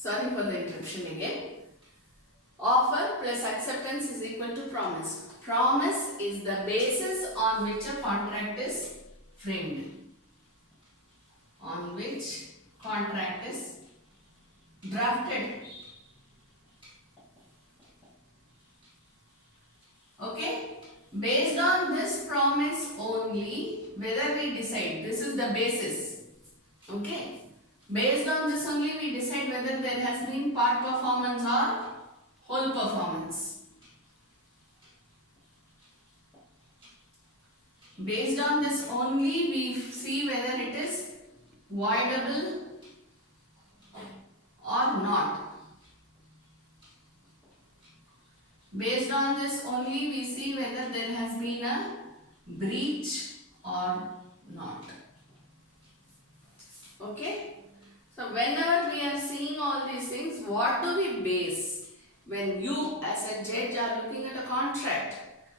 Sorry for the interruption again. Offer plus acceptance is equal to promise. Promise is the basis on which a contract is framed. On which contract is drafted. Okay? Based on this promise only, whether we decide, this is the basis. Okay? Based on this only we decide whether there has been part performance or whole performance. Based on this only we see whether it is voidable or not. Based on this only we see whether there has been a breach or not. Okay? So whenever we are seeing all these things, what do we base? When you as a judge are looking at a contract,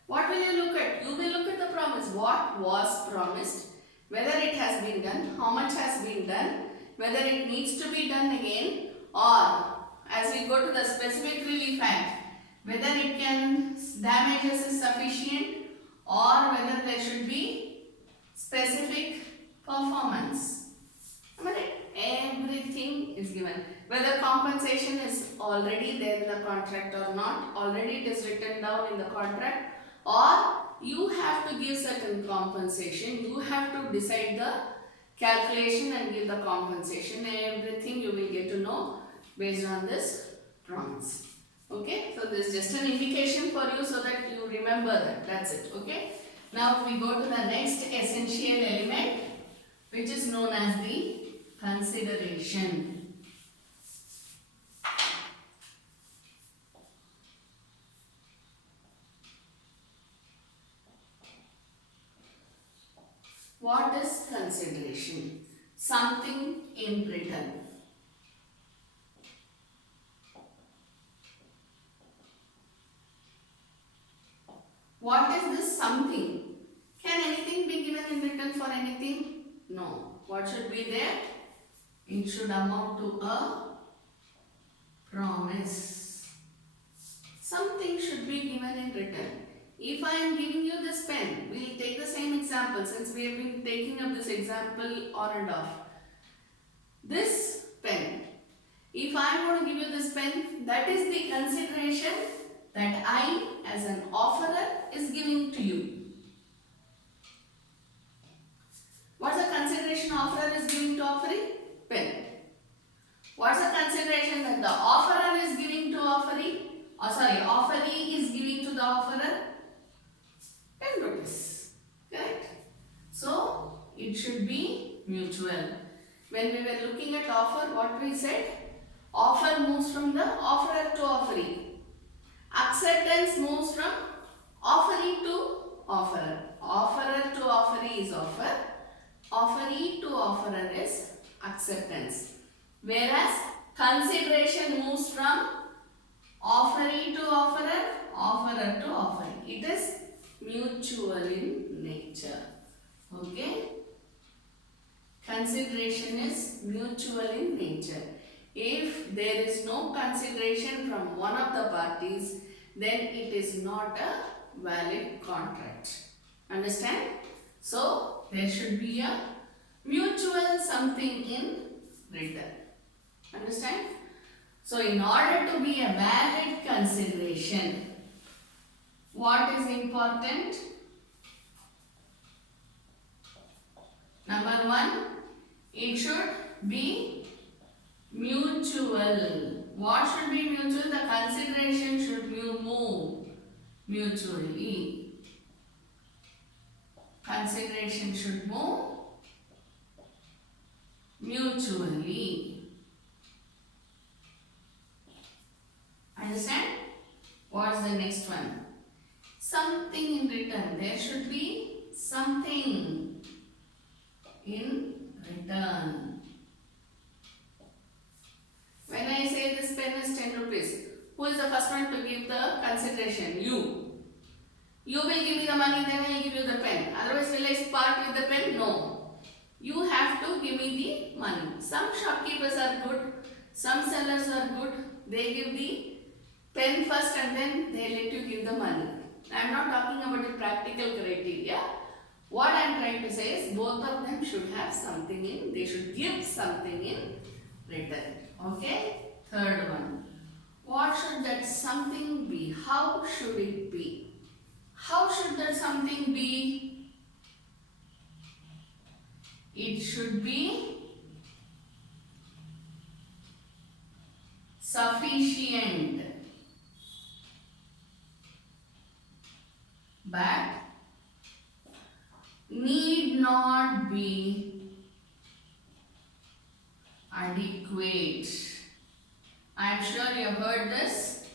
what will you look at? You will look at the promise. What was promised? Whether it has been done, how much has been done, whether it needs to be done again, or as we go to the specific relief act, whether it can damages is sufficient or whether there should be specific performance. Am I right? Everything is given. Whether compensation is already there in the contract or not, already it is written down in the contract, or you have to give certain compensation, you have to decide the calculation and give the compensation. Everything you will get to know based on this promise. Okay, so this is just an indication for you so that you remember that. That's it. Okay, now we go to the next essential element, which is known as the consideration. What is consideration? Something in return. What is this something? Can anything be given in return for anything? No. What should be there? It should amount to a promise. Something should be given in return. If I am giving you this pen, we will take the same example since we have been taking up this example on and off. This pen, if I am going to give you this pen, that is the consideration that I as an offerer is giving to you. What's the consideration offerer is giving to offeree? Pen. What's the consideration that the offerer is giving to offeree? Offeree is giving to the offerer? Pen notice. Correct? So, it should be mutual. When we were looking at offer, what we said? Offer moves from the offerer to offeree. Acceptance moves from offeree to offerer. Offerer to offeree is offer. Offeree to offerer is acceptance. Whereas consideration moves from offeree to offerer, offerer to offeree. It is mutual in nature. Okay? Consideration is mutual in nature. If there is no consideration from one of the parties, then it is not a valid contract. Understand? So, there should be a mutual something in return. Understand? So, in order to be a valid consideration, what is important? Number one, it should be mutual. What should be mutual? The consideration should move mutually. Consideration should move mutually. Understand? What's the next one? Something in return. There should be something in return. When I say this pen is 10 rupees, who is the first one to give the consideration? You. You will give me the money, then I will give you the pen. Otherwise, will I part with the pen? No. You have to give me the money. Some shopkeepers are good. Some sellers are good. They give the pen first and then they let you give the money. I am not talking about the practical criteria. What I am trying to say is both of them should have something in, they should give something in return. Okay? Third one. What should that something be? How should it be? How should that something be? It should be sufficient, but need not be adequate. I am sure you have heard this.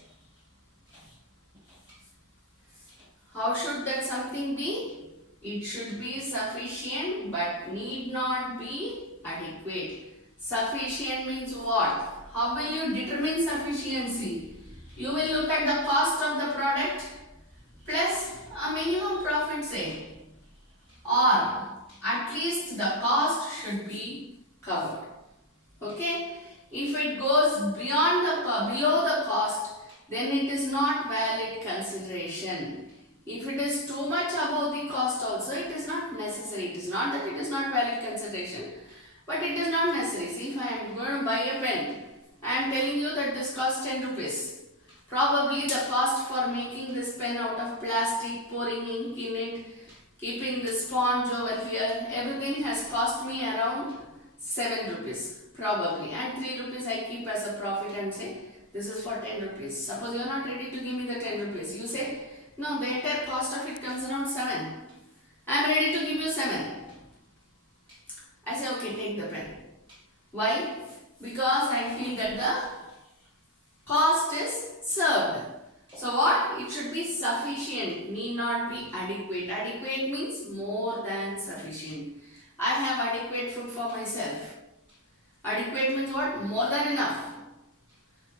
How should that something be? It should be sufficient but need not be adequate. Sufficient means what? How will you determine sufficiency? You will look at the cost of the product plus a minimum profit, say, or at least the cost should be covered. Okay? If it goes beyond the below the cost, then it is not valid consideration. If it is too much above the cost also, it is not necessary. It is not that it is not valid consideration, but it is not necessary. See, if I am going to buy a pen, I am telling you that this costs 10 rupees. Probably the cost for making this pen out of plastic, pouring ink in it, keeping the sponge over here, everything has cost me around 7 rupees. Probably, and 3 rupees I keep as a profit and say this is for 10 rupees. Suppose you are not ready to give me the 10 rupees. You say, no, the entire cost of it comes around 7. I am ready to give you 7. I say, okay, take the pen. Why? Because I feel that the cost is served. So what? It should be sufficient, need not be adequate. Adequate means more than sufficient. I have adequate food for myself. Adequate means what? More than enough.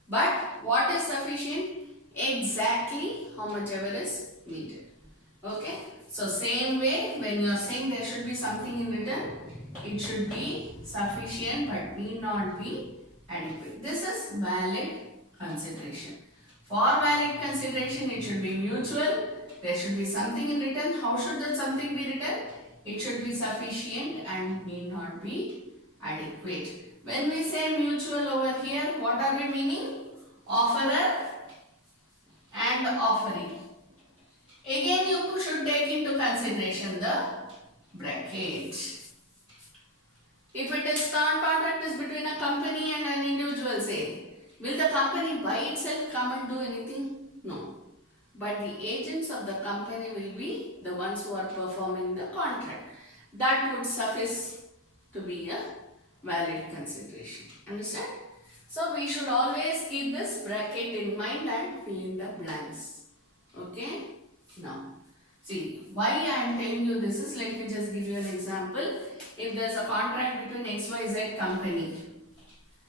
But what is sufficient? Exactly how much ever is needed. Okay? So same way, when you are saying there should be something in return, it should be sufficient but need not be adequate. This is valid consideration. For valid consideration, it should be mutual. There should be something in return. How should that something be returned? It should be sufficient and need not be adequate. When we say mutual over here, what are we meaning? Offerer and offering. Again, you should take into consideration the bracket. If it is contract is between a company and an individual, say, will the company by itself come and do anything? No. But the agents of the company will be the ones who are performing the contract. That would suffice to be a valid consideration. Understand? So we should always keep this bracket in mind and fill in the blanks. Okay? Now, see, why I am telling you this is, let me just give you an example. If there is a contract between XYZ company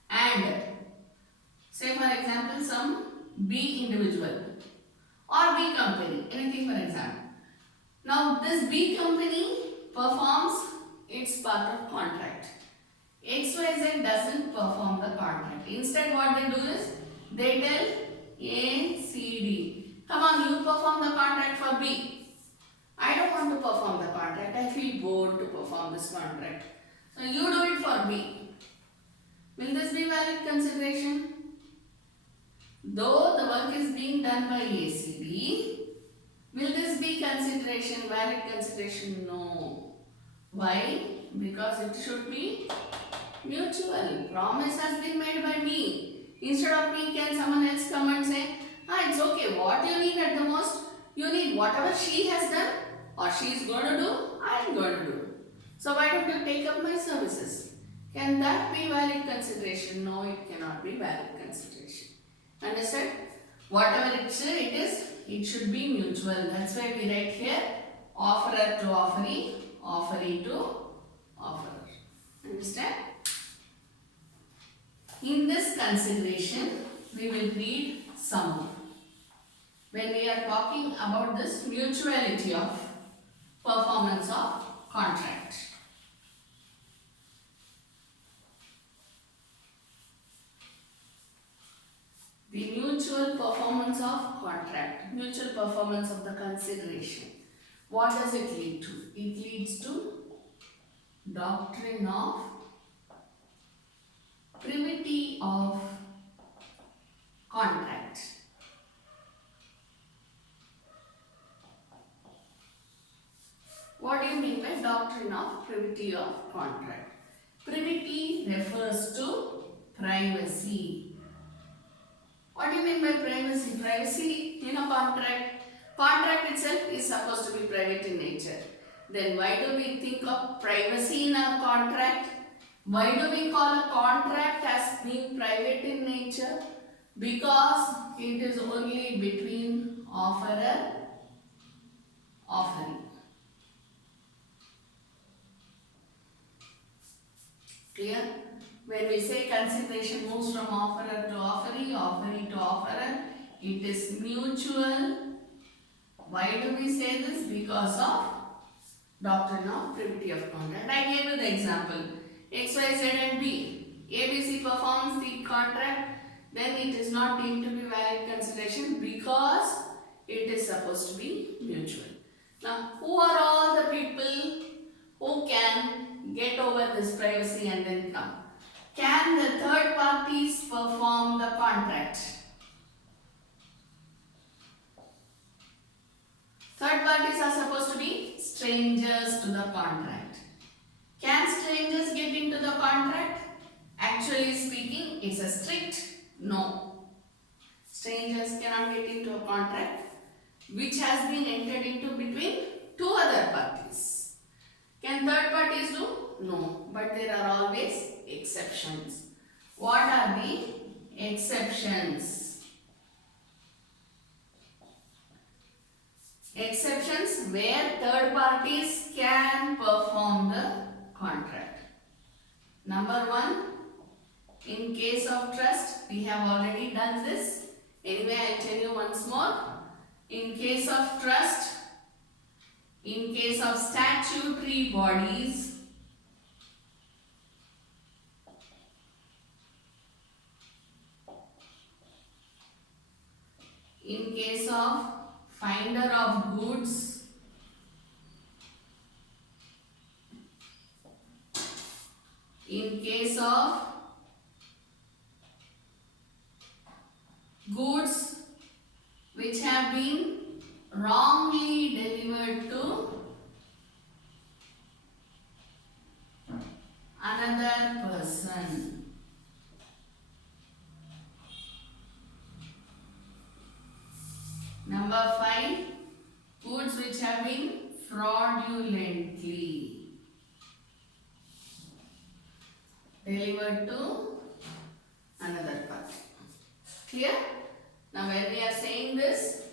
and say for example some B individual or B company, anything for example. Now this B company performs its part of contract. XYZ doesn't perform the contract. Instead what they do is, they tell A, C, D, come on, you perform the contract for B. I don't want to perform the contract. I feel bored to perform this contract. So you do it for B. Will this be valid consideration? Though the work is being done by ACB, will this be consideration, valid consideration? No. Why? Because it should be mutual. Promise has been made by me. Instead of me, can someone else come and say, it's okay, what you need at the most? You need whatever she has done or she is going to do, I am going to do. So why don't you take up my services? Can that be valid consideration? No, it cannot be valid consideration. Understand? Whatever it is, it should be mutual. That's why we write here offerer to offeree, offeree to offerer. Understand? In this consideration, we will read some more. When we are talking about this mutuality of performance of contract. mutual performance of contract, mutual performance of the consideration. What does it lead to? It leads to doctrine of privity of contract. What do you mean by doctrine of privity of contract? Privity refers to privacy. What do you mean by privacy? Privacy in a contract. Contract itself is supposed to be private in nature. Then why do we think of privacy in a contract? Why do we call a contract as being private in nature? Because it is only between offerer, offering. Clear? When we say consideration moves from offerer to offeree, offeree to offerer, it is mutual. Why do we say this? Because of doctrine of privity of contract. I gave you the example. X, Y, Z and B. ABC performs the contract, then it is not deemed to be valid consideration because it is supposed to be mutual. Now, who are all the people who can get over this privacy and then come? Can the third parties perform the contract? Third parties are supposed to be strangers to the contract. Can strangers get into the contract? Actually speaking, it's a strict no. Strangers cannot get into a contract which has been entered into between two other parties. Can third parties do? No. But there are always exceptions. What are the exceptions? Exceptions where third parties can perform the contract. Number one, in case of trust, we have already done this. Anyway, I will tell you once more. In case of trust, in case of statutory bodies, in case of finder of goods, in case of goods which have been wrongly delivered to another person. Number 5, goods which have been fraudulently delivered to another party. Clear? Now when we are saying this,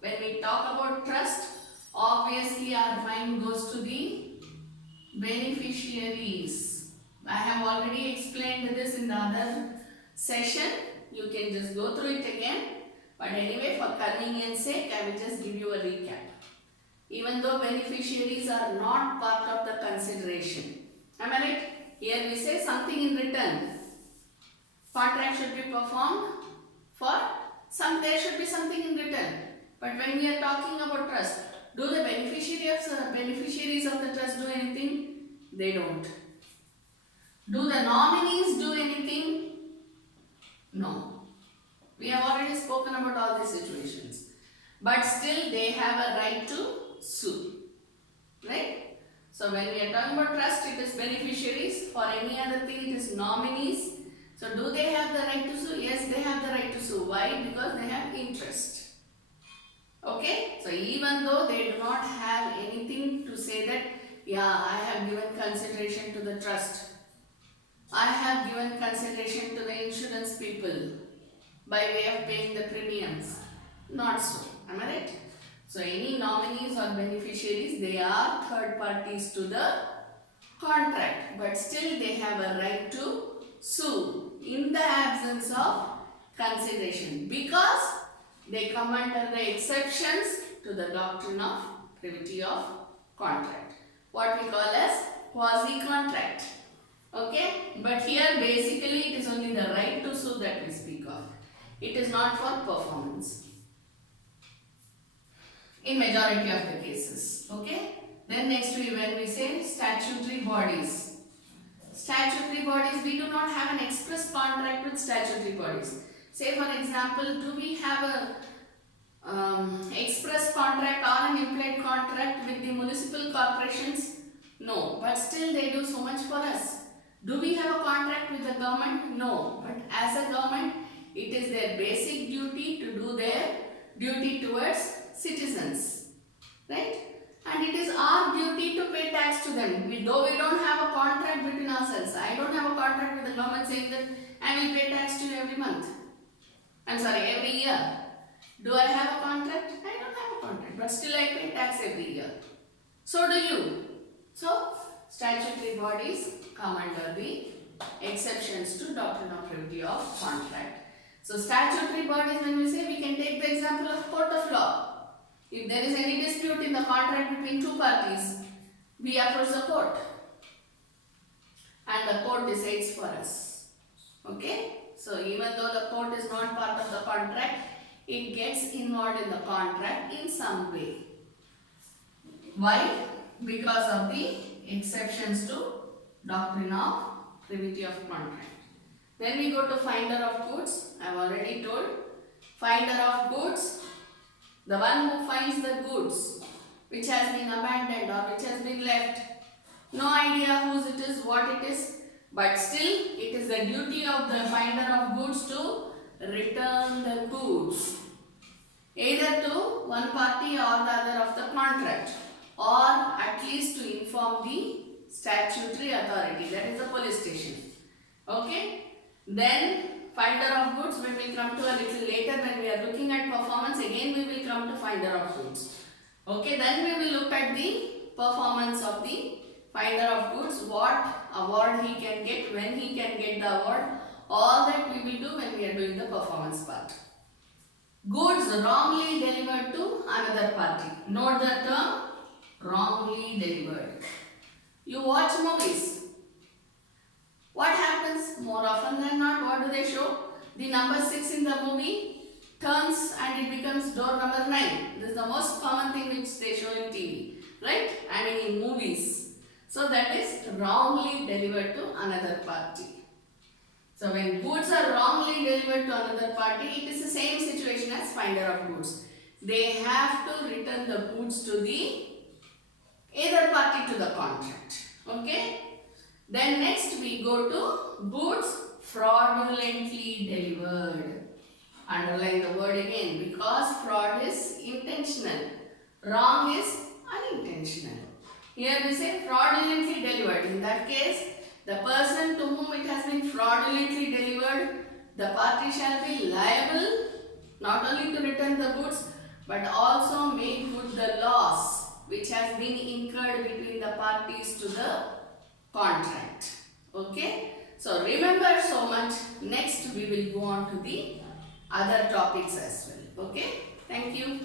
when we talk about trust, obviously our mind goes to the beneficiaries. I have already explained this in the other session. You can just go through it again. But anyway, for convenience sake, I will just give you a recap. Even though beneficiaries are not part of the consideration. Am I right? Here we say something in return. Contract should be performed for there should be something in return. But when we are talking about trust, do the beneficiaries of the trust do anything? They don't. Do the nominees do anything? No. We have already spoken about all these situations. But still they have a right to sue. Right? So when we are talking about trust, it is beneficiaries. For any other thing, it is nominees. So do they have the right to sue? Yes, they have the right to sue. Why? Because they have interest. Okay? So even though they do not have anything to say that, yeah, I have given consideration to the trust. I have given consideration to the insurance people by way of paying the premiums. Not so. Am I right? So any nominees or beneficiaries, they are third parties to the contract. But still they have a right to sue in the absence of consideration because they come under the exceptions to the doctrine of privity of contract. What we call as quasi-contract. Okay? But here basically it is only the right to sue that we speak of. It is not for performance in majority of the cases. Okay. Then next when we say statutory bodies. Statutory bodies, we do not have an express contract with statutory bodies. Say for example, do we have a express contract or an implied contract with the municipal corporations? No, but still they do so much for us. Do we have a contract with the government? No, but as a government, it is their basic duty to do their duty towards citizens, right? And it is our duty to pay tax to them. Though we don't have a contract between ourselves. I don't have a contract with the government saying that I will pay tax to you every month. Every year. Do I have a contract? I don't have a contract, but still I pay tax every year. So do you. So, statutory bodies come under the exceptions to doctrine of privity of contract. So, statutory bodies, when we say, we can take the example of court of law. If there is any dispute in the contract between two parties, we approach the court and the court decides for us. Okay? So, even though the court is not part of the contract, it gets involved in the contract in some way. Why? Because of the exceptions to doctrine of privity of contract. Then we go to finder of goods. I have already told. Finder of goods, the one who finds the goods which has been abandoned or which has been left. No idea whose it is, what it is, but still it is the duty of the finder of goods to return the goods either to one party or the other of the contract, or at least to inform the statutory authority, that is the police station. Okay? Then finder of goods we will come to a little later when we are looking at performance. Again we will come to finder of goods. Okay, then we will look at the performance of the finder of goods, what award he can get, when he can get the award. All that we will do when we are doing the performance part. Goods wrongly delivered to another party. Note the term wrongly delivered. You watch movies. What happens? More often than not, what do they show? The number 6 in the movie turns and it becomes door number 9. This is the most common thing which they show in TV. Right? I mean in movies. So that is wrongly delivered to another party. So when goods are wrongly delivered to another party, it is the same situation as finder of goods. They have to return the goods to the either party to the contract. Okay? Then next we go to goods fraudulently delivered. Underline the word again because fraud is intentional. Wrong is unintentional. Here we say fraudulently delivered. In that case, the person to whom it has been fraudulently delivered, the party shall be liable not only to return the goods but also make good the loss which has been incurred between the parties to the contract. Okay? So remember so much. Next we will go on to the other topics as well. Okay? Thank you.